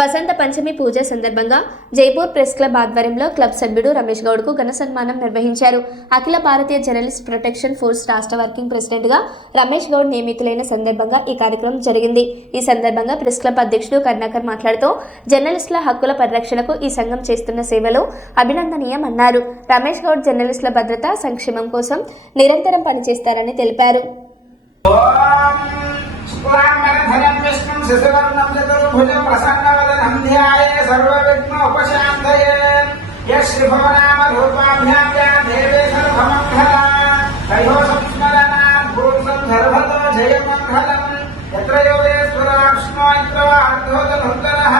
వసంత పంచమి పూజ సందర్భంగా Jaipur press club ఆధ్వర్యంలో club సభ్యుడు రమేష్ గౌడ్కు ఘన సన్మానం నిర్వహించారు. అఖిల భారతీయ జర్నలిస్ట్ ప్రొటెక్షన్ ఫోర్స్ రాష్ట్ర వర్కింగ్ ప్రెసిడెంట్గా రమేష్ గౌడ్ నియమితులైన సందర్భంగా ఈ కార్యక్రమం జరిగింది. ఈ సందర్భంగా ప్రెస్ క్లబ్ అధ్యక్షుడు కరుణాకర్ మాట్లాడుతూ జర్నలిస్టుల హక్కుల పరిరక్షణకు ఈ సంఘం చేస్తున్న సేవలు అభినందనీయమన్నారు. రమేష్ గౌడ్ జర్నలిస్టుల భద్రత, సంక్షేమం కోసం నిరంతరం పనిచేస్తారని తెలిపారు. शुक्लांबरधरं विष्णुं शशिवर्णं चतुर्भुजं प्रसन्नवदनं ध्याये सर्वविघ्नोपशान्तये यः श्रीभवनामरूपाभ्यां या देवी सर्वमङ्गला तयोः संस्मरणात् भूषं सर्वतो जयमङ्गलम् यत्र योगेश्वराक्ष्णो यत्र वार्धोदनुत्तरः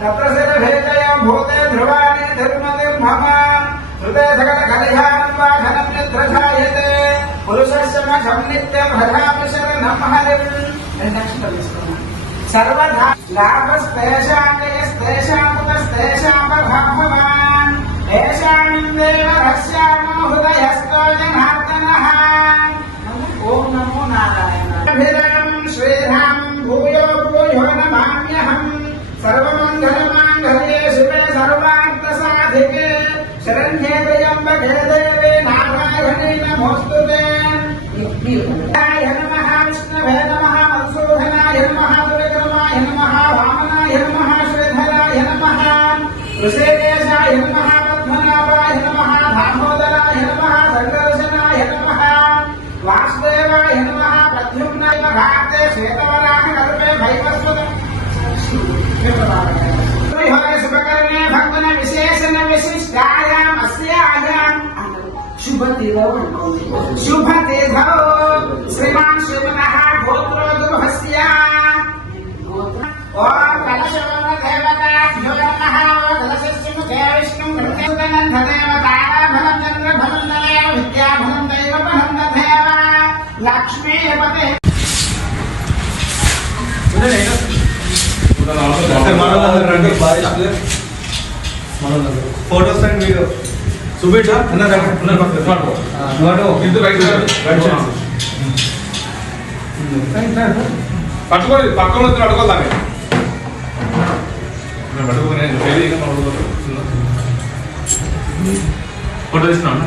तत्र शिरभेदयो भूते ध्रुवाणि धर्मनिर्मम श्रुते सकलकलिहानं वा घनं निद्रजायते पुरुषस्य मखं नित्यं भजामि शरणं हरिम् सर्वधा लाभस्तेषां जयस्तेषां पुतस्तेषां भगवान् तेषामिन्देव रस्यामो हृदयस्थो जनार्दनः ॐ नमो नारायणाय श्रीराम भूयो भूयो नमाम्यहम् सर्वमङ्गलमाङ्गल्ये शिवे सर्वार्थसाधिके शरण्ये त्र्यम्बके देवे नारायणे नमोऽस्तुते नमः विष्णवे नमः मधुसूदनाय नमः दुर्गमाय नमः वामनाय नमः श्रीधराय नमः ऋषिकेशाय नमः पद्मनाभाय नमः दामोदराय नमः संकर्षणाय नमः वासुदेवाय नमः प्रद्युम्नाय नमः श्वेतवराहकल्पे भैवस्वत शुभकर्णे भक्तन विशेषण विशिष्टायाम् अस्यायाम् शुभतिथौ श्रीमान् श्रीमनः गोत्रो दुर्हस्य ओम कलशोम देवताभ्यो नमः कलशस्य मुखे विष्णुं कृत्यनन्द देवताराभलं चन्द्रभलं नयः विद्याभलं दैवभलं दधेव लक्ष्मीपते फोटोस एंड वीडियो सुबह పట్టుకోండి పక్కన వచ్చి అడుగుదామే ఫోటో తీస్తున్నాను.